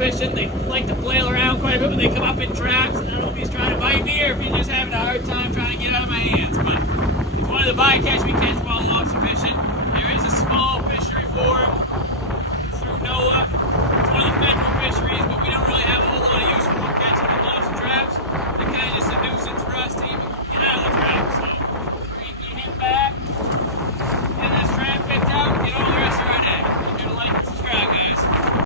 fishing. They like to flail around quite a bit when they come up in traps.